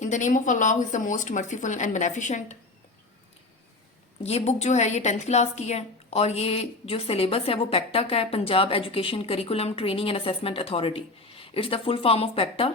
In the name of Allah who is the most merciful and beneficent. ये book जो है ये 10th class की है और ये जो सिलेबस है वो पैक्टा का है, Punjab education curriculum training and assessment authority. It's the full form of PECTA.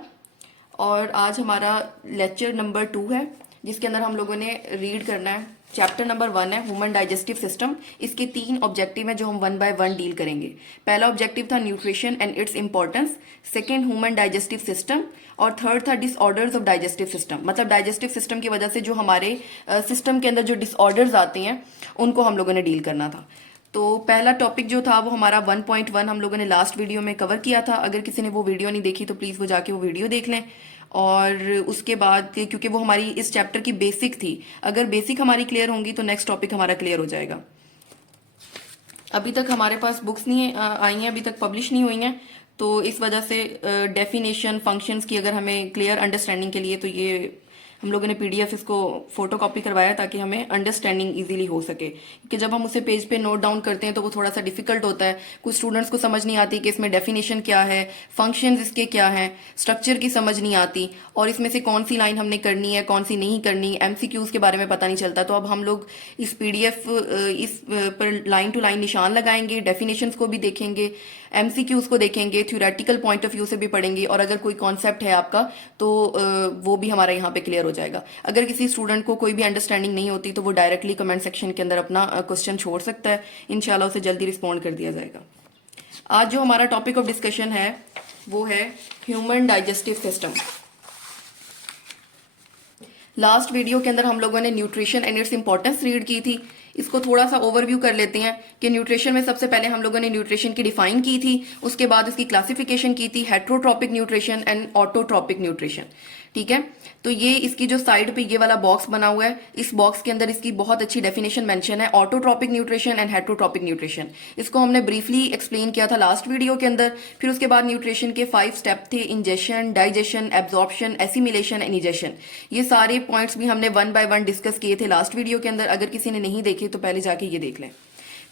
और आज हमारा लेक्चर नंबर 2 है जिसके अंदर हम लोगों ने रीड करना है। चैप्टर नंबर 1 है ह्यूमन डाइजेस्टिव सिस्टम। इसके 3 ऑब्जेक्टिव हैं जो हम 1 बाय 1 डील करेंगे। पहला ऑब्जेक्टिव था nutrition and its importance, second human digestive system और थर्ड था डिसऑर्डर्स ऑफ डाइजेस्टिव सिस्टम। मतलब डाइजेस्टिव सिस्टम की वजह से जो हमारे सिस्टम के अंदर जो डिसऑर्डर्स आते हैं उनको हम लोगों ने डील करना था। तो पहला टॉपिक जो था वो हमारा 1.1 हम लोगों ने लास्ट वीडियो में कवर किया था। अगर किसी ने वो वीडियो नहीं देखी तो प्लीज़ वो जाके वो वीडियो देख लें। और उसके बाद क्योंकि वो हमारी इस चैप्टर की बेसिक थी, अगर बेसिक हमारी क्लियर होंगी तो नेक्स्ट टॉपिक हमारा क्लियर हो जाएगा। अभी तक हमारे पास बुक्स नहीं आई हैं, अभी तक पब्लिश नहीं हुई हैं, तो इस वजह से डेफिनेशन फंक्शंस की अगर हमें क्लियर अंडरस्टैंडिंग के लिए तो ये हम लोगों ने पीडीएफ इसको फोटो कॉपी करवाया ताकि हमें अंडरस्टैंडिंग इजीली हो सके। क्योंकि जब हम उसे पेज पे नोट डाउन करते हैं तो वो थोड़ा सा डिफिकल्ट होता है, कुछ स्टूडेंट्स को समझ नहीं आती कि इसमें डेफिनेशन क्या है, फंक्शंस इसके क्या हैं, स्ट्रक्चर की समझ नहीं आती और इसमें से कौन सी लाइन हमने करनी है कौन सी नहीं करनी, एमसीक्यूज के बारे में पता नहीं चलता। तो अब हम लोग इस पीडीएफ इस पर लाइन टू लाइन निशान लगाएंगे, डेफिनेशंस को भी देखेंगे, एमसीक्यूज को देखेंगे, थ्योरेटिकल पॉइंट ऑफ व्यू से भी पढ़ेंगे और अगर कोई कॉन्सेप्ट है आपका तो वो भी हमारा यहाँ पे क्लियर हो जाएगा। अगर किसी स्टूडेंट को कोई भी अंडरस्टैंडिंग नहीं होती तो वो डायरेक्टली कमेंट सेक्शन के अंदर अपना क्वेश्चन छोड़ सकता है, इंशाल्लाह उसे जल्दी रिस्पॉन्ड कर दिया जाएगा। आज जो हमारा टॉपिक ऑफ डिस्कशन है वो है human digestive system. Last video के अंदर हम लोगों ने nutrition and its importance read की थी। इसको थोड़ा सा ओवरव्यू कर लेते हैं कि न्यूट्रिशन में सबसे पहले हम लोगों ने न्यूट्रिशन की डिफाइन की थी, उसके बाद उसकी क्लासिफिकेशन की थी, heterotrophic nutrition and autotrophic nutrition. ठीक है, तो ये इसकी जो साइड पे ये वाला बॉक्स बना हुआ है, इस बॉक्स के अंदर इसकी बहुत अच्छी डेफिनेशन मेंशन है, autotrophic nutrition and heterotrophic nutrition. इसको हमने ब्रीफली एक्सप्लेन किया था लास्ट वीडियो के अंदर। फिर उसके बाद न्यूट्रिशन के 5 स्टेप थे, ingestion, digestion, absorption, assimilation and egestion. ये सारे पॉइंट्स भी हमने 1 बाय 1 डिस्कस किए थे लास्ट वीडियो के अंदर। अगर किसी ने नहीं देखे तो पहले जाके ये देख लें।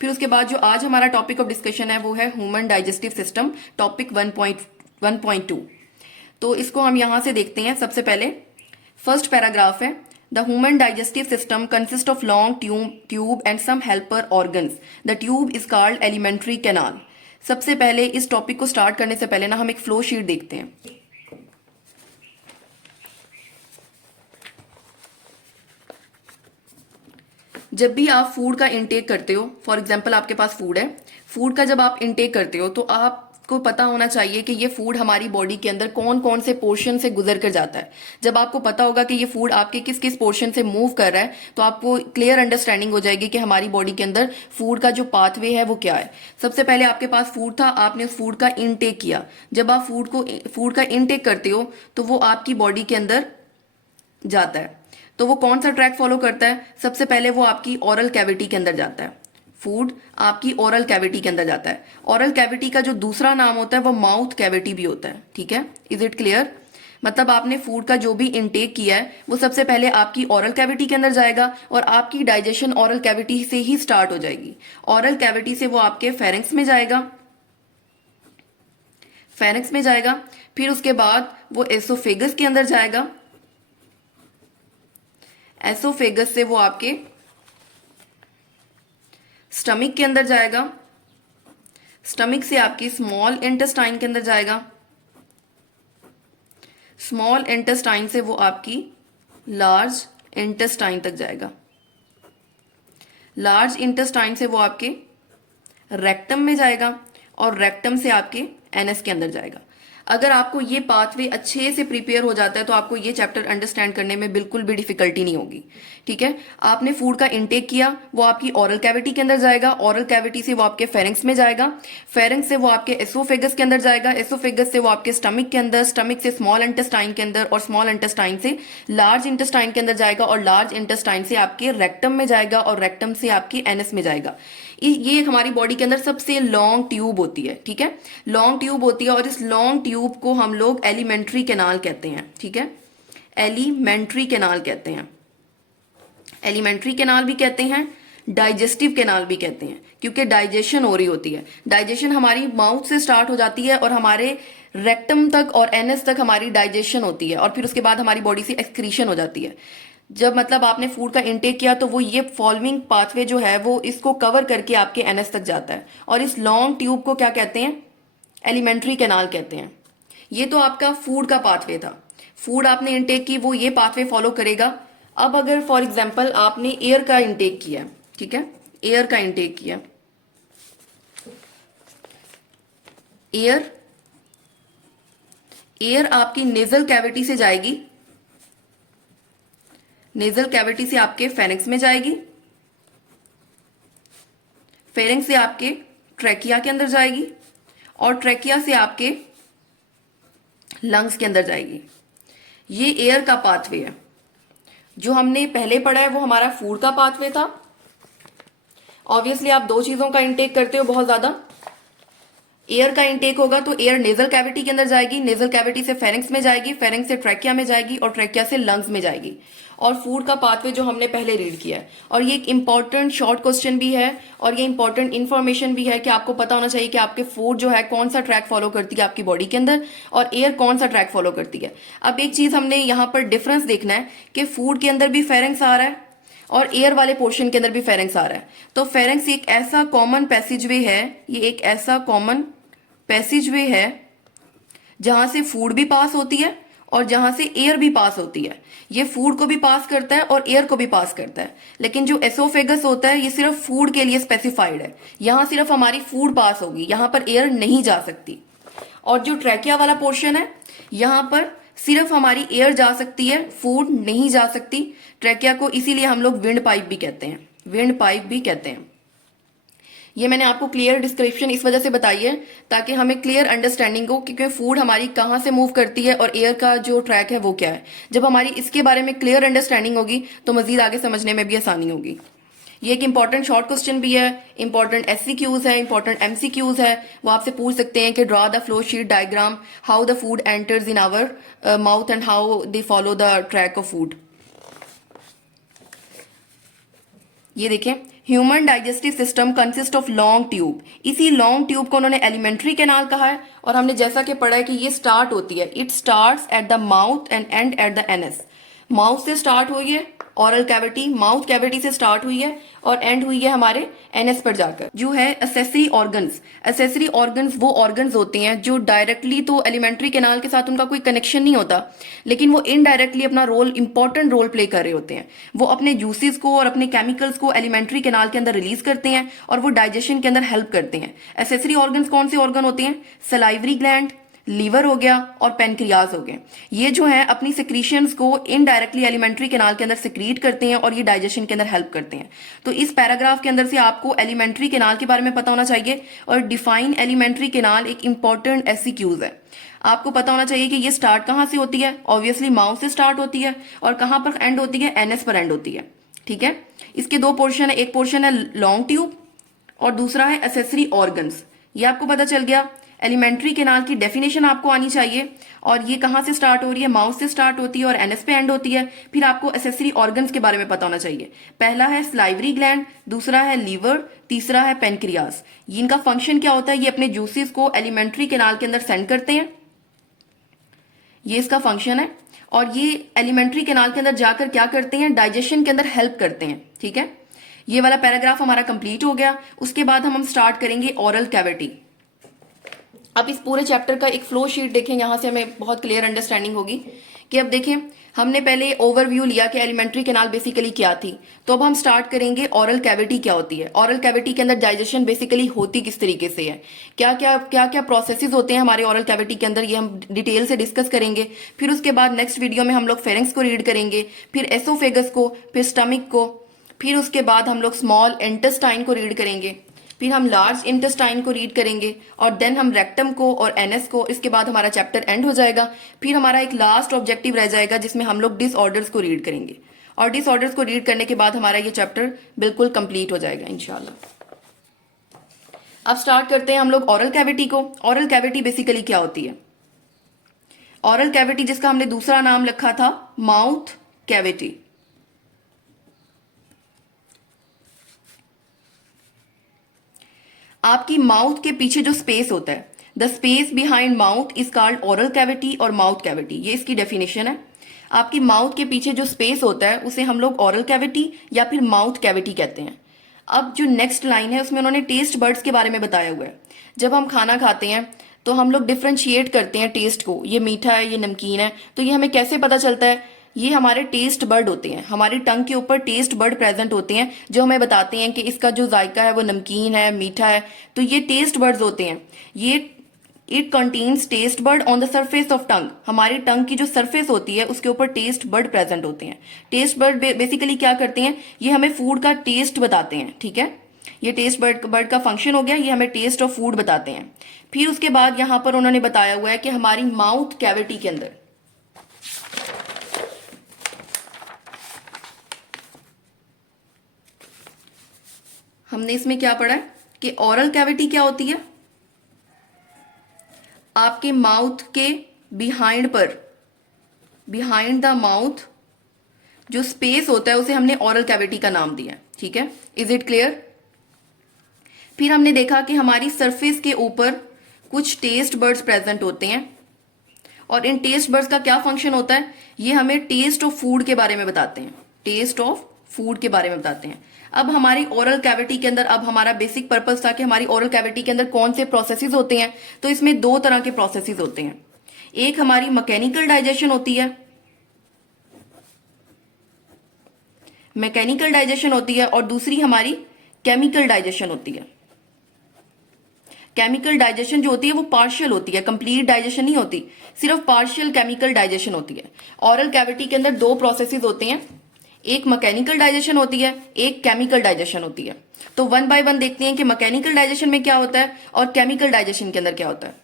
फिर उसके बाद जो आज हमारा टॉपिक ऑफ डिस्कशन है वो है ह्यूमन डाइजेस्टिव सिस्टम, टॉपिक 1.2। तो इसको हम यहां से देखते हैं। सबसे पहले फर्स्ट पैराग्राफ है, the human digestive system consist of long tube and some helper organs. The tube is called alimentary canal. सबसे पहले इस टॉपिक को स्टार्ट करने से पहले ना हम एक फ्लो शीट देखते हैं। जब भी आप फूड का इंटेक करते हो, फॉर एग्जाम्पल आपके पास फूड है, फूड का जब आप इंटेक करते हो तो आपको पता होना चाहिए कि ये फूड हमारी बॉडी के अंदर कौन कौन से पोर्शन से गुजर कर जाता है। जब आपको पता होगा कि ये फूड आपके किस किस पोर्शन से मूव कर रहा है तो आपको क्लियर अंडरस्टैंडिंग हो जाएगी कि हमारी बॉडी के अंदर फूड का जो पाथवे है वो क्या है। सबसे पहले आपके पास फूड था, आपने उस फूड का इंटेक किया। जब आप फूड का इंटेक करते हो तो वो आपकी बॉडी के अंदर जाता है। तो वो कौन सा ट्रैक फॉलो करता है? सबसे पहले वो आपकी ओरल कैविटी के अंदर जाता है। फूड आपकी ओरल कैविटी के अंदर जाता है। ओरल कैविटी का जो दूसरा नाम होता है वो माउथ कैविटी भी होता है। ठीक है, इज इट क्लियर? मतलब आपने फूड का जो भी इंटेक किया है वो सबसे पहले आपकी ओरल कैविटी के अंदर जाएगा और आपकी डाइजेशन ओरल कैविटी से ही स्टार्ट हो जाएगी। ओरल कैविटी से वो आपके फेरिंक्स में जाएगा, फेरिंक्स में जाएगा। फिर उसके बाद वो एसोफेगस के अंदर जाएगा, एसोफेगस से वो आपके स्टमक के अंदर जाएगा, स्टमक से आपकी स्मॉल इंटेस्टाइन के अंदर जाएगा, स्मॉल इंटेस्टाइन से वो आपकी लार्ज इंटेस्टाइन तक जाएगा, लार्ज इंटेस्टाइन से वो आपके रेक्टम में जाएगा और रेक्टम से आपके एनएस के अंदर जाएगा। अगर आपको ये पाथवे अच्छे से प्रिपेयर हो जाता है तो आपको ये चैप्टर अंडरस्टैंड करने में बिल्कुल भी डिफिकल्टी नहीं होगी। ठीक है, आपने फूड का इंटेक किया, वो आपकी ओरल कैविटी के अंदर जाएगा, ओरल कैविटी से वो आपके फेरिंक्स में जाएगा, फेरिंक्स से वो आपके एसोफेगस के अंदर जाएगा, एसोफेगस से वो आपके स्टमक के अंदर, स्टमक से स्मॉल इंटेस्टाइन के अंदर और स्मॉल इंटेस्टाइन से लार्ज इंटेस्टाइन के अंदर जाएगा और लार्ज इंटेस्टाइन से आपके रेक्टम में जाएगा और रेक्टम से आपके एनएस में जाएगा। ये हमारी बॉडी के अंदर सबसे लॉन्ग ट्यूब होती है। ठीक है, लॉन्ग ट्यूब होती है और इस लॉन्ग ट्यूब को हम लोग एलिमेंट्री कैनाल कहते हैं। ठीक है, एलिमेंट्री कैनाल कहते हैं, एलिमेंट्री कैनाल भी कहते हैं, डाइजेस्टिव कैनाल भी कहते हैं, क्योंकि डाइजेशन हो रही होती है। डाइजेशन हमारी माउथ से स्टार्ट हो जाती है और हमारे रेक्टम तक और एनएस तक हमारी डाइजेशन होती है और फिर उसके बाद हमारी बॉडी से एक्सक्रीशन हो जाती है। जब मतलब आपने फूड का इंटेक किया तो वो ये फॉलोइंग पाथवे जो है वो इसको कवर करके आपके एनएस तक जाता है और इस लॉन्ग ट्यूब को क्या कहते हैं, एलिमेंट्री कैनाल कहते हैं। ये तो आपका फूड का पाथवे था, फूड आपने इंटेक की वो ये पाथवे फॉलो करेगा। अब अगर फॉर एग्जाम्पल आपने एयर का इंटेक किया, ठीक है, एयर का इंटेक किया, एयर एयर आपकी नेजल कैविटी से जाएगी, नेजल कैविटी से आपके फेरिंक्स में जाएगी, फेरिंक्स से आपके ट्रैकिया के अंदर जाएगी और ट्रैकिया से आपके लंग्स के अंदर जाएगी। ये एयर का पाथवे है। जो हमने पहले पढ़ा है वो हमारा फूड का पाथवे था। ऑब्वियसली आप दो चीजों का इंटेक करते हो बहुत ज्यादा। एयर का इंटेक होगा तो एयर नेजल कैविटी के अंदर जाएगी, नेजल कैविटी से फेरिंक्स में जाएगी, फेरिंक्स से ट्रैकिया में जाएगी और ट्रैकिया से लंग्स में जाएगी। और फूड का पाथवे जो हमने पहले रीड किया है, और ये एक इंपॉर्टेंट शॉर्ट क्वेश्चन भी है और ये इंपॉर्टेंट इन्फॉर्मेशन भी है कि आपको पता होना चाहिए कि आपके फूड जो है कौन सा ट्रैक फॉलो करती है आपकी बॉडी के अंदर और एयर कौन सा ट्रैक फॉलो करती है। अब एक चीज हमने यहाँ पर डिफरेंस देखना है कि फूड के अंदर भी फेरिंक्स आ रहा है और एयर वाले पोर्शन के अंदर भी फेरिंक्स आ रहा है। तो फेरिंक्स एक ऐसा कॉमन पैसेजवे है, ये एक ऐसा कॉमन पैसेजवे है जहां से फूड भी पास होती है और जहां से एयर भी पास होती है। ये फूड को भी पास करता है और एयर को भी पास करता है, लेकिन जो एसोफेगस होता है ये सिर्फ फूड के लिए स्पेसिफाइड है। यहां सिर्फ हमारी फूड पास होगी, यहां पर एयर नहीं जा सकती। और जो ट्रैकिया वाला पोर्शन है यहां पर सिर्फ हमारी एयर जा सकती है, फूड नहीं जा सकती। ट्रैकिया को इसीलिए हम लोग विंड पाइप भी कहते हैं, विंड पाइप भी कहते हैं। ये मैंने आपको क्लियर डिस्क्रिप्शन इस वजह से बताई है ताकि हमें क्लियर अंडरस्टैंडिंग हो कि फूड हमारी कहाँ से मूव करती है और एयर का जो ट्रैक है वो क्या है। जब हमारी इसके बारे में क्लियर अंडरस्टैंडिंग होगी तो मजीद आगे समझने में भी आसानी होगी। ये एक इंपॉर्टेंट शॉर्ट क्वेश्चन भी है, इंपॉर्टेंट एससीक्यूज है, इंपॉर्टेंट एमसीक्यूज है। वो आपसे पूछ सकते हैं कि draw the flow sheet diagram how the food enters in our mouth and how they follow the track of food. ये देखें, human digestive system consist of long tube. इसी लॉन्ग ट्यूब को उन्होंने एलिमेंट्री कैनाल कहा है और हमने जैसा कि पढ़ा है कि ये स्टार्ट होती है, it starts at the mouth and and at the NS. Mouth से स्टार्ट हुई है, ऑरल कैविटी, माउथ कैविटी से स्टार्ट हुई है और एंड हुई है हमारे एनएस पर जाकर। जो है एसेसरी ऑर्गन्स, एसेसरी ऑर्गन्स वो ऑर्गन्स होते हैं जो डायरेक्टली तो एलिमेंट्री कैनाल के साथ उनका कोई कनेक्शन नहीं होता, लेकिन वो इनडायरेक्टली अपना रोल, इंपॉर्टेंट रोल प्ले कर रहे होते हैं। वो अपने जूसेस को और अपने केमिकल्स को एलिमेंट्री कैनाल के अंदर रिलीज करते हैं और वो डाइजेशन के अंदर हेल्प करते हैं। एसेसरी ऑर्गन्स कौन से ऑर्गन होते हैं? सलाइवरी ग्लैंड, लीवर हो गया और पेनक्रियाज हो गए। ये जो है अपनी सिक्रीशंस को इनडायरेक्टली एलिमेंट्री कैनाल के अंदर सिक्रीट करते हैं और ये डाइजेशन के अंदर हेल्प करते हैं। तो इस पैराग्राफ के अंदर से आपको एलिमेंट्री कैनाल के बारे में पता होना चाहिए और डिफाइन एलिमेंट्री कैनाल एक इंपॉर्टेंट एससीक्यूज है। आपको पता होना चाहिए कि ये स्टार्ट कहां से होती है। ऑब्वियसली माउथ से स्टार्ट होती है और कहां पर एंड होती है? एनएस पर एंड होती है। ठीक है, इसके दो पोर्शन है, एक पोर्शन है लॉन्ग ट्यूब और दूसरा है एसेसरी ऑर्गन्स। ये आपको पता चल गया। एलिमेंट्री कैनाल की डेफिनेशन आपको आनी चाहिए और ये कहां से स्टार्ट हो रही है? माउथ से स्टार्ट होती है और एनएस पे एंड होती है। फिर आपको एसेसरी ऑर्गन्स के बारे में पता होना चाहिए। पहला है सलाइवरी ग्लैंड, दूसरा है लीवर, तीसरा है पेनक्रियास। इनका फंक्शन क्या होता है? ये अपने जूसेस को एलिमेंट्री कैनाल के अंदर सेंड करते हैं, ये इसका फंक्शन है। और ये एलिमेंट्री कैनाल के अंदर जाकर क्या करते हैं? डाइजेशन के अंदर हेल्प करते हैं। ठीक है, ये वाला पैराग्राफ हमारा कंप्लीट हो गया। उसके बाद हम स्टार्ट करेंगे ओरल कैविटी। अब इस पूरे चैप्टर का एक फ्लो शीट देखें, यहां से हमें बहुत क्लियर अंडरस्टैंडिंग होगी कि अब देखें, हमने पहले ओवरव्यू लिया कि एलिमेंट्री कैनाल बेसिकली क्या थी। तो अब हम स्टार्ट करेंगे ओरल कैविटी क्या होती है। ओरल कैविटी के अंदर डाइजेशन बेसिकली होती किस तरीके से है, क्या क्या प्रोसेसेस होते हैं हमारे ओरल कैविटी के अंदर, ये हम डिटेल से डिस्कस करेंगे। फिर उसके बाद नेक्स्ट वीडियो में हम लोग फेरिंक्स को रीड करेंगे, फिर एसोफेगस को, फिर स्टमक को, फिर उसके बाद हम लोग स्मॉल इंटेस्टाइन को रीड करेंगे, फिर हम लार्ज इंटेस्टाइन को रीड करेंगे और देन हम रेक्टम को और एनएस को। इसके बाद हमारा चैप्टर एंड हो जाएगा। फिर हमारा एक लास्ट ऑब्जेक्टिव रह जाएगा जिसमें हम लोग डिसऑर्डर्स को रीड करेंगे और डिसऑर्डर्स को रीड करने के बाद हमारा ये चैप्टर बिल्कुल कंप्लीट हो जाएगा इंशाल्लाह। अब स्टार्ट करते हैं हम लोग ओरल कैविटी को। ओरल कैविटी बेसिकली क्या होती है? ओरल कैविटी जिसका हमने दूसरा नाम रखा था माउथ कैविटी। आपकी माउथ के पीछे जो स्पेस होता है, the space behind mouth is called oral cavity और माउथ कैविटी, ये इसकी डेफिनेशन है। आपकी माउथ के पीछे जो स्पेस होता है उसे हम लोग ओरल कैविटी या फिर माउथ कैविटी कहते हैं। अब जो नेक्स्ट लाइन है उसमें उन्होंने टेस्ट बर्ड्स के बारे में बताया हुआ है। जब हम खाना खाते हैं तो हम लोग डिफ्रेंशिएट करते हैं टेस्ट को, ये मीठा है, ये नमकीन है, तो ये हमें कैसे पता चलता है? ये हमारे टेस्ट बर्ड होते हैं, हमारी टंग के ऊपर टेस्ट बर्ड प्रेजेंट होते हैं जो हमें बताते हैं कि इसका जो जायका है वो नमकीन है, मीठा है। तो ये टेस्ट बर्ड्स होते हैं। ये it contains taste bud on the surface of tongue, हमारी टंग की जो सरफेस होती है उसके ऊपर टेस्ट बर्ड प्रेजेंट होते हैं। टेस्ट बर्ड बेसिकली क्या करते हैं? ये हमें फूड का टेस्ट बताते हैं, ठीक है। ये टेस्ट बर्ड का फंक्शन हो गया, ये हमें टेस्ट ऑफ फूड बताते हैं। फिर उसके बाद यहां पर उन्होंने बताया हुआ है कि हमारी माउथ कैविटी के अंदर हमने इसमें क्या पढ़ा है कि ओरल कैविटी क्या होती है? आपके माउथ के बिहाइंड पर, बिहाइंड द माउथ जो स्पेस होता है उसे हमने ओरल कैविटी का नाम दिया है, ठीक है। Is it clear? फिर हमने देखा कि हमारी सरफेस के ऊपर कुछ टेस्ट बर्ड्स प्रेजेंट होते हैं और इन टेस्ट बर्ड्स का क्या फंक्शन होता है? ये हमें टेस्ट ऑफ फूड के बारे में बताते हैं, टेस्ट ऑफ फूड के बारे में बताते हैं। अब हमारी ओरल कैविटी के अंदर, अब हमारा बेसिक पर्पस था कि हमारी ओरल कैविटी के अंदर कौन से प्रोसेसेस होते हैं, तो इसमें दो तरह के प्रोसेसेस होते हैं। एक हमारी मैकेनिकल डाइजेशन होती है, मैकेनिकल डाइजेशन होती है, और दूसरी हमारी केमिकल डाइजेशन होती है। केमिकल डाइजेशन जो होती है वो पार्शियल होती है, कंप्लीट डाइजेशन नहीं होती, सिर्फ पार्शियल केमिकल डाइजेशन होती है। ओरल कैविटी के अंदर दो प्रोसेसेस होते हैं, एक मैकेनिकल डाइजेशन होती है, एक केमिकल डाइजेशन होती है। तो वन बाय वन देखते हैं कि मैकेनिकल डाइजेशन में क्या होता है और केमिकल डाइजेशन के अंदर क्या होता है।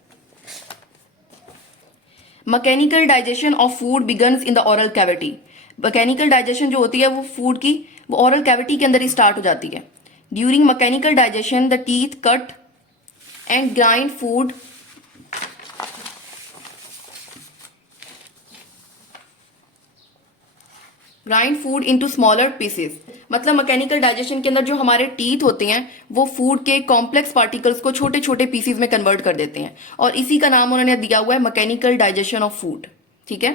Mechanical digestion of food begins in the oral cavity. Mechanical digestion जो होती है वो फूड की, वो ओरल कैविटी के अंदर ही स्टार्ट हो जाती है। During mechanical digestion the teeth cut and grind food into smaller pieces. मतलब मैकेनिकल डाइजेशन के अंदर जो हमारे टीथ होते हैं वो फूड के कॉम्प्लेक्स पार्टिकल्स को छोटे छोटे पीसेस में कन्वर्ट कर देते हैं, और इसी का नाम उन्होंने दिया हुआ है मैकेनिकल डाइजेशन ऑफ फूड, ठीक है।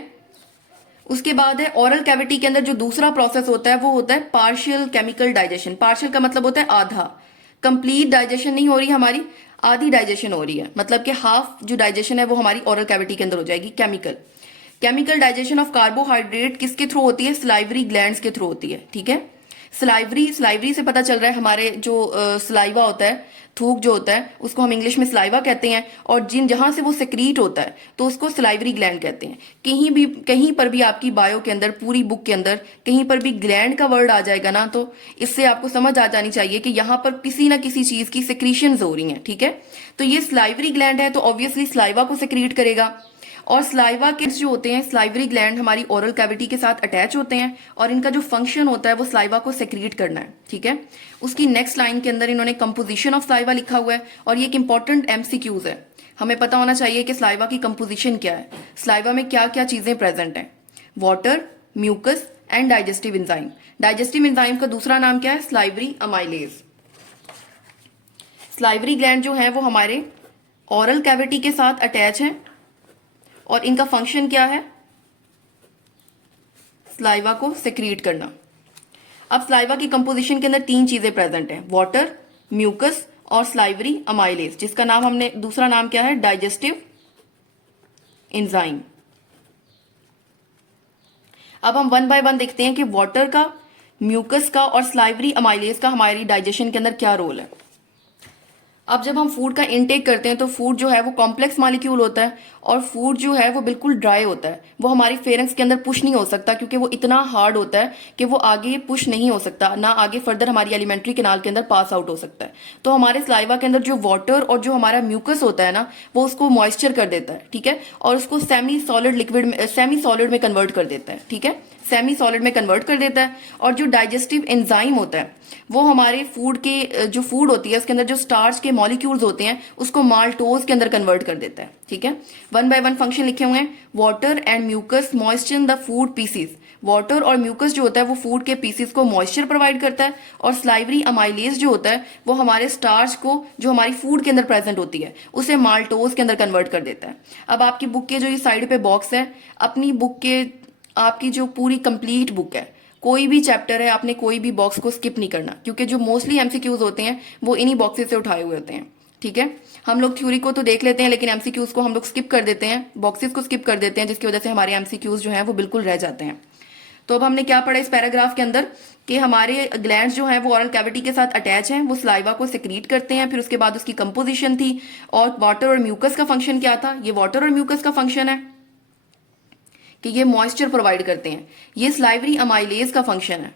उसके बाद है ओरल कैविटी के अंदर जो दूसरा प्रोसेस होता है वो होता है पार्शियल केमिकल डाइजेशन। पार्शियल का मतलब होता है आधा, कंप्लीट डाइजेशन नहीं हो रही हमारी, आधी डाइजेशन हो रही है, मतलब कि हाफ जो डाइजेशन है वो हमारी ओरल कैविटी के अंदर हो जाएगी। केमिकल डाइजेशन ऑफ कार्बोहाइड्रेट किसके थ्रू होती है? सलाइवरी ग्लैंड्स के थ्रू होती है, ठीक है। सलाइवरी से पता चल रहा है हमारे जो सलाइवा होता है, थूक जो होता है उसको हम इंग्लिश में सलाइवा कहते हैं, और जहां से वो सेक्रीट होता है तो उसको सलाइवरी ग्लैंड कहते हैं। कहीं पर भी आपकी बायो के अंदर, पूरी बुक के अंदर कहीं पर भी ग्लैंड का वर्ड आ जाएगा ना, तो इससे आपको समझ आ जानी चाहिए कि यहाँ पर किसी ना किसी चीज की सेक्रीशंस हो रही हैं, ठीक है। तो ये सलाइवरी ग्लैंड है तो ऑब्वियसली सलाइवा को सेक्रीट करेगा, और सलाइवा के जो होते हैं सलाइवरी ग्लैंड हमारी ओरल कैविटी के साथ अटैच होते हैं, और इनका जो फंक्शन होता है वो सलाइवा को सेक्रीट करना है, ठीक है। उसकी नेक्स्ट लाइन के अंदर इन्होंने कंपोजिशन ऑफ सलाइवा लिखा हुआ है, और ये एक इंपॉर्टेंट एमसीक्यूज है। हमें पता होना चाहिए कि सलाइवा की कंपोजिशन क्या है, सलाइवा में क्या क्या चीजें प्रेजेंट हैं। Water, mucus and digestive enzyme. Digestive enzyme का दूसरा नाम क्या है? Salivary amylase. सलाइवरी ग्लैंड जो है वो हमारे ओरल कैविटी के साथ अटैच है, और इनका फंक्शन क्या है? सलाइवा को सेक्रीट करना। अब सलाइवा की कंपोजिशन के अंदर तीन चीजें प्रेजेंट हैं, वाटर, म्यूकस और सलाइवरी अमाइलेज, जिसका नाम हमने, दूसरा नाम क्या है? Digestive enzyme. अब हम वन बाय वन देखते हैं कि वाटर का, म्यूकस का और सलाइवरी अमाइलेज का हमारी डाइजेशन के अंदर क्या रोल है। अब जब हम फूड का इनटेक करते हैं तो फूड जो है वो कॉम्प्लेक्स मॉलिक्यूल होता है, और फूड जो है वो बिल्कुल ड्राई होता है, वो हमारी फेरेंक्स के अंदर पुश नहीं हो सकता क्योंकि वो इतना हार्ड होता है कि वो आगे पुश नहीं हो सकता, ना आगे फर्दर हमारी एलिमेंट्री कैनाल के अंदर पास आउट हो सकता है। तो हमारे सलाइवा के अंदर जो वाटर और जो हमारा म्यूकस होता है ना, वो उसको मॉइस्चर कर देता है, ठीक है, और उसको सेमी सॉलिड में कन्वर्ट कर देता है, ठीक है, सेमी सॉलिड में कन्वर्ट कर देता है। और जो डाइजेस्टिव एंजाइम होता है वो हमारे फूड के, जो फूड होती है उसके अंदर जो स्टार्च के के मॉलिक्यूल्स होते हैं उसको माल्टोज के अंदर कन्वर्ट कर देता है। ठीक है, 1 बाय 1 फंक्शन लिखे हुए हैं। Water and mucus moisture the food pieces, water और म्यूकस जो होता है वो फूड के पीसीज को मॉइस्चर प्रोवाइड करता है, और स्लाइवरी अमाइलेज जो होता है वो हमारे स्टार्च को जो हमारी फूड के अंदर प्रेजेंट होती है उसे माल्टोज के अंदर कन्वर्ट कर देता है। अब आपकी बुक के जो ये साइड पे बॉक्स है, अपनी बुक के आपकी जो पूरी कंप्लीट बुक है, कोई भी चैप्टर है, आपने कोई भी बॉक्स को स्किप नहीं करना, क्योंकि जो मोस्टली एमसीक्यूज होते हैं वो इन्हीं बॉक्सेस से उठाए हुए होते हैं। ठीक है, हम लोग थ्योरी को तो देख लेते हैं लेकिन एमसीक्यूज को हम लोग स्किप कर देते हैं, बॉक्सेस को स्किप कर देते हैं, जिसकी वजह से हमारे एमसीक्यूज जो हैं वो बिल्कुल रह जाते हैं। तो अब हमने क्या पढ़ा इस पैराग्राफ के अंदर कि हमारे ग्लैंड्स जो हैं वो ऑरल कैविटी के साथ अटैच हैं, वो स्लाइवा को सिक्रीट करते हैं। फिर उसके बाद उसकी कंपोजिशन थी, और वाटर और म्यूकस का फंक्शन क्या था, ये वाटर और म्यूकस का फंक्शन है कि ये मॉइस्चर प्रोवाइड करते हैं। ये स्लाइवरी अमाइलेज का फंक्शन है।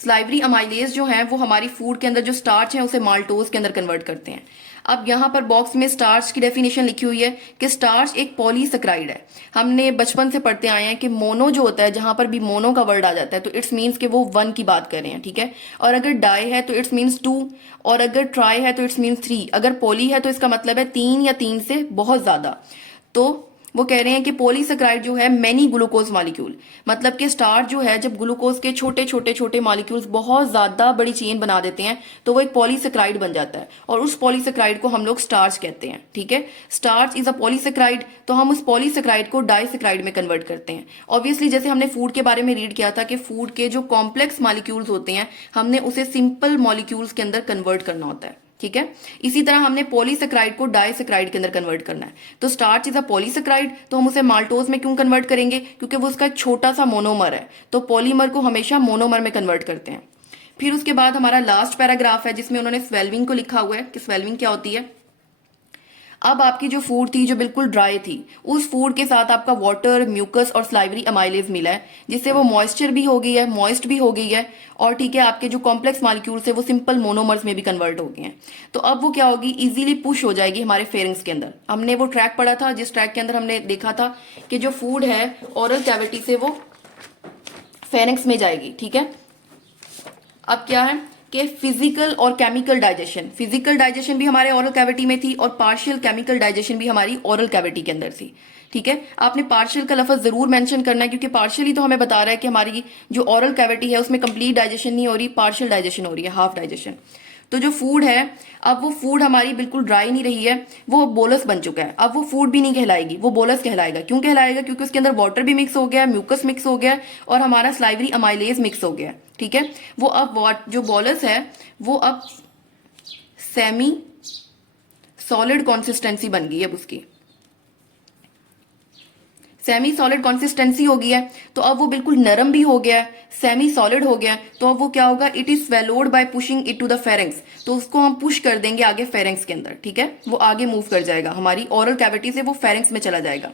स्लाइवरी अमाइलेज जो है वो हमारी फूड के अंदर जो स्टार्च है उसे माल्टोज के अंदर कन्वर्ट करते हैं। अब यहाँ पर बॉक्स में स्टार्च की डेफिनेशन लिखी हुई है कि स्टार्च एक पॉलीसेक्राइड है। हमने बचपन से पढ़ते आए हैं कि मोनो जो होता है, जहां पर भी मोनो का वर्ड आ जाता है तो इट्स मीन्स कि वो 1 की बात कर रहे हैं। ठीक है, और अगर डाई है तो इट्स मीन्स 2, और अगर ट्राई है तो इट्स मीन्स 3, अगर पॉली है तो इसका मतलब है 3 या 3 से बहुत ज्यादा। तो वो कह रहे हैं कि पॉलीसेक्राइड जो है मैनी ग्लूकोज मॉलिक्यूल, मतलब कि स्टार्च जो है जब ग्लूकोज के छोटे छोटे छोटे मॉलिक्यूल्स बहुत ज्यादा बड़ी चेन बना देते हैं तो वो एक पॉलीसेक्राइड बन जाता है, और उस पॉलीसेक्राइड को हम लोग स्टार्च कहते हैं। ठीक है, स्टार्च इज अ पॉलीसेक्राइड, तो हम उस पॉलीसेक्राइड को डाइसेक्राइड में कन्वर्ट करते हैं। ऑब्वियसली जैसे हमने फूड के बारे में रीड किया था कि फूड के जो कॉम्प्लेक्स मॉलिक्यूल्स होते हैं हमने उसे सिंपल मॉलिक्यूल्स के अंदर कन्वर्ट करना होता है। ठीक है, इसी तरह हमने पॉलीसेक्राइड को डाइसेक्राइड के अंदर कन्वर्ट करना है। तो स्टार्च इज अ पॉलीसेक्राइड, तो हम उसे माल्टोज में क्यों कन्वर्ट करेंगे, क्योंकि वो उसका एक छोटा सा मोनोमर है, तो पॉलीमर को हमेशा मोनोमर में कन्वर्ट करते हैं। फिर उसके बाद हमारा लास्ट पैराग्राफ है जिसमें उन्होंने स्वेल्विंग को लिखा हुआ है कि स्वेल्विंग क्या होती है। अब आपकी जो फूड थी जो बिल्कुल ड्राई थी, उस फूड के साथ आपका वाटर, म्यूकस और स्लाइवरी अमाइलेज मिला है, जिससे वो मॉइस्चर भी हो गई है, मॉइस्ट भी हो गई है, और ठीक है आपके जो कॉम्प्लेक्स मॉलिक्यूल्स है वो सिंपल मोनोमर्स में भी कन्वर्ट हो गए हैं। तो अब वो क्या होगी, इजीली पुश हो जाएगी हमारे फेरिंग्स के अंदर। हमने वो ट्रैक पढ़ा था जिस ट्रैक के अंदर हमने देखा था कि जो फूड है ओरल कैविटी से वो फेरिंग्स में जाएगी। ठीक है, अब क्या है कि फिजिकल और केमिकल डाइजेशन, फिजिकल डाइजेशन भी हमारे ओरल कैविटी में थी और पार्शियल केमिकल डाइजेशन भी हमारी ओरल कैविटी के अंदर थी। ठीक है, आपने पार्शियल का लफ्ज जरूर मेंशन करना है, क्योंकि पार्शियली तो हमें बता रहा है कि हमारी जो ओरल कैविटी है उसमें कंप्लीट डाइजेशन नहीं हो रही, पार्शियल डाइजेशन हो रही है, हाफ डाइजेशन। तो जो फूड है, अब वो फूड हमारी बिल्कुल ड्राई नहीं रही है, वो बोलस बन चुका है। अब वो फूड भी नहीं कहलाएगी, वो बोलस कहलाएगा। क्यों कहलाएगा, क्योंकि उसके अंदर वाटर भी मिक्स हो गया, म्यूकस मिक्स हो गया और हमारा स्लाइवरी अमाइलेज मिक्स हो गया। ठीक है, वो अब जो बोलस है वो अब सेमी सॉलिड कॉन्सिस्टेंसी बन गई है, अब उसकी सेमी सॉलिड कंसिस्टेंसी हो गई है। तो अब वो बिल्कुल नरम भी हो गया है, सेमी सॉलिड हो गया है। तो अब वो क्या होगा, it is swallowed by pushing it to the pharynx, तो उसको हम पुश कर देंगे आगे फेरेंक्स के अंदर। ठीक है, वो आगे मूव कर जाएगा, हमारी ओरल कैविटी से वो फेरेंक्स में चला जाएगा।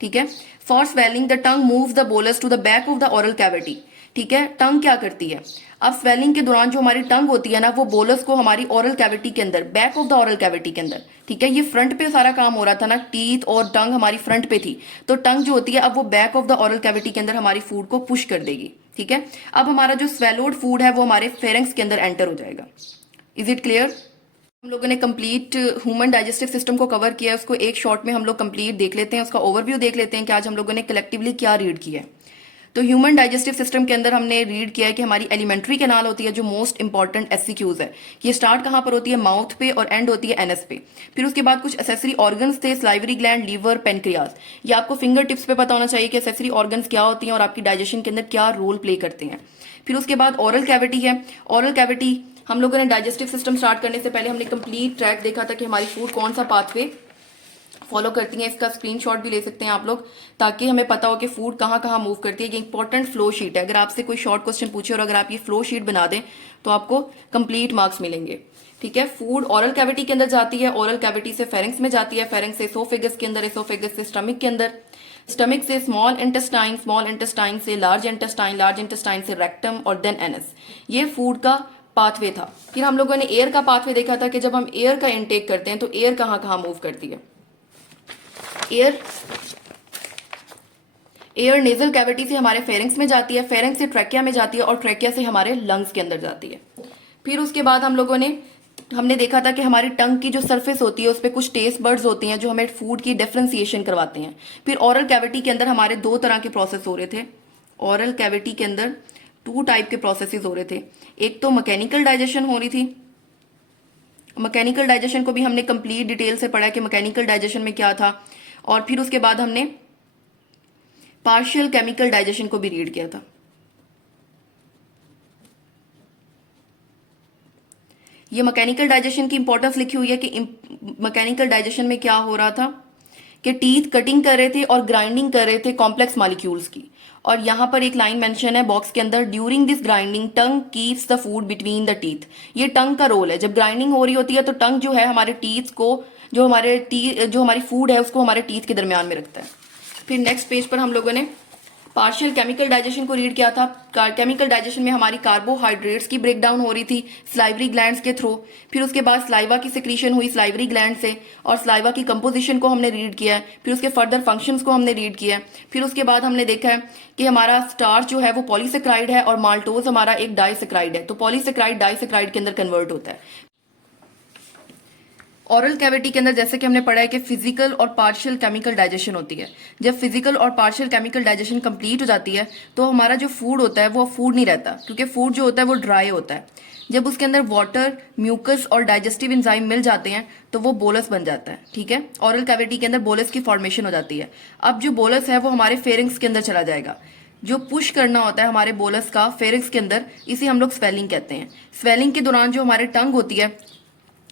ठीक है, for swallowing the tongue move the bolus to the back of the oral cavity. ठीक है, टंग क्या करती है, अब स्वेलिंग के दौरान जो हमारी टंग होती है ना, वो बोलस को हमारी ओरल कैविटी के अंदर, back of the oral cavity के अंदर, ठीक है, ये फ्रंट पे सारा काम हो रहा था ना, टीथ और टंग हमारी फ्रंट पे थी, तो टंग जो होती है अब वो back of the oral cavity के अंदर हमारी फूड को पुश कर देगी। ठीक है, अब हमारा जो स्वेलोड फूड है वो हमारे फेरेंक्स के अंदर एंटर हो जाएगा। Is it clear? हम लोगों ने कंप्लीट ह्यूमन डाइजेस्टिव सिस्टम को कवर किया है, उसको एक शॉर्ट में हम लोग कंप्लीट देख लेते हैं, उसका ओवरव्यू देख लेते हैं कि आज हम लोगों ने कलेक्टिवली क्या रीड किया है। तो ह्यूमन डाइजेस्टिव सिस्टम के अंदर हमने रीड किया है कि हमारी एलिमेंट्री कैनाल होती है जो मोस्ट इंपॉर्टेंट एससीक्यूज है। ये स्टार्ट कहाँ पर होती है, माउथ पे, और एंड होती है एनएस पे। फिर उसके बाद कुछ एसेसरी ऑर्गन्स थे, स्लाइवरी ग्लैंड, लीवर, पेनक्रियाज। ये आपको फिंगर टिप्स पे पता होना चाहिए कि एसेसरी ऑर्गन्स क्या होती हैं और आपकी डाइजेशन के अंदर क्या रोल प्ले करते हैं। फिर उसके बाद ओरल कैविटी है। ओरल कैविटी हम लोगों ने डाइजेस्टिव सिस्टम स्टार्ट करने से पहले हमने कंप्लीट ट्रैक देखा था कि हमारी फूड कौन सा पाथवे फॉलो करती हैं। इसका स्क्रीनशॉट भी ले सकते हैं आप लोग, ताकि हमें पता हो कि फूड कहाँ कहाँ मूव करती है। ये इंपॉर्टेंट फ्लो शीट है, अगर आपसे कोई शॉर्ट क्वेश्चन पूछे और अगर आप ये फ्लो शीट बना दें तो आपको कंप्लीट मार्क्स मिलेंगे। ठीक है, फूड ओरल कैविटी के अंदर जाती है, ओरल कैविटी से फेरेंक्स में जाती है, फेरेंक्स से एसोफेगस के अंदर, एसोफेगस से स्टमक के अंदर, स्टमक से स्मॉल इंटेस्टाइन, स्मॉल इंटेस्टाइन से लार्ज इंटेस्टाइन, लार्ज इंटेस्टाइन से रेक्टम और देन एनस। ये फूड का पाथवे था। फिर हम लोगों ने एयर का पाथवे देखा था कि जब हम एयर का इनटेक करते हैं तो एयर कहाँ कहाँ मूव करती है। एयर नेजल कैविटी से हमारे फेरेंक्स में जाती है, फेरेंक्स से ट्रैकिया में जाती है और ट्रैकिया से हमारे लंग्स के अंदर जाती है। फिर उसके बाद हम लोगों ने हमने देखा था कि हमारी टंग की जो सरफेस होती है उस पर कुछ टेस्ट बर्ड्स होती हैं जो हमें फूड की डिफ्रेंसिएशन करवाते हैं। फिर ओरल कैविटी के अंदर हमारे दो तरह के प्रोसेस हो रहे थे। ओरल कैविटी के अंदर 2 टाइप के प्रोसेसेस हो रहे थे। एक तो मैकेनिकल डाइजेशन हो रही थी। मैकेनिकल डाइजेशन को भी हमने कंप्लीट डिटेल से पढ़ा कि मैकेनिकल डाइजेशन में क्या था, और फिर उसके बाद हमने पार्शियल केमिकल डाइजेशन को भी रीड किया था। ये मैकेनिकल डाइजेशन की इंपॉर्टेंस लिखी हुई है कि मैकेनिकल डाइजेशन में क्या हो रहा था कि टीथ कटिंग कर रहे थे और ग्राइंडिंग कर रहे थे कॉम्प्लेक्स मॉलिक्यूल्स की। और यहां पर एक लाइन मेंशन है बॉक्स के अंदर, during this grinding tongue keeps the food between the teeth. ये टंग का रोल है। जब ग्राइंडिंग हो रही होती है तो टंग जो है हमारे टीथ को, जो हमारी फूड है उसको हमारे टीथ के दरमियान में रखता है। फिर नेक्स्ट पेज पर हम लोगों ने पार्शियल केमिकल डाइजेशन को रीड किया था। केमिकल डाइजेशन में हमारी कार्बोहाइड्रेट्स की ब्रेकडाउन हो रही थी स्लाइवरी ग्लैंड्स के थ्रू। फिर उसके बाद स्लाइवा की सिक्रीशन हुई स्लाइवरी ग्लैंड से, और स्लाइवा की कंपोजिशन को हमने रीड किया है। फिर उसके फर्दर फंक्शंस को हमने रीड किया है। फिर उसके बाद हमने देखा है कि हमारा स्टार्च जो है वो पॉलीसेक्राइड है और माल्टोज हमारा एक डाइसेक्राइड है। तो पॉलीसेक्राइड डाइसेक्राइड के अंदर कन्वर्ट होता है। ओरल कैविटी के अंदर जैसे कि हमने पढ़ा है कि फिजिकल और पार्शियल केमिकल डाइजेशन होती है। जब फिजिकल और पार्शियल केमिकल डाइजेशन कंप्लीट हो जाती है तो हमारा जो फूड होता है वो फूड नहीं रहता, क्योंकि फूड जो होता है वो ड्राई होता है। जब उसके अंदर वाटर, म्यूकस और डाइजेस्टिव एंजाइम मिल जाते हैं तो वो बोलस बन जाता है। ठीक है, ओरल कैविटी के अंदर बोलस की फॉर्मेशन हो जाती है। अब जो बोलस है वो हमारे फेरिंग्स के अंदर चला जाएगा। जो पुश करना होता है हमारे बोलस का फेरिंग्स के अंदर, इसे हम लोग स्वेलिंग कहते हैं। स्वेलिंग के दौरान जो हमारे टंग होती है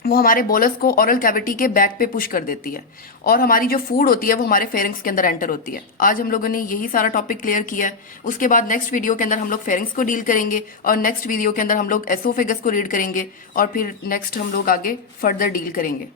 वो हमारे बोलस को ओरल कैविटी के बैक पे पुश कर देती है, और हमारी जो फूड होती है वो हमारे फेरिंग्स के अंदर एंटर होती है। आज हम लोगों ने यही सारा टॉपिक क्लियर किया है। उसके बाद नेक्स्ट वीडियो के अंदर हम लोग फेरिंग्स को डील करेंगे, और नेक्स्ट वीडियो के अंदर हम लोग एसोफेगस को रीड करेंगे, और फिर नेक्स्ट हम लोग आगे फर्दर डील करेंगे।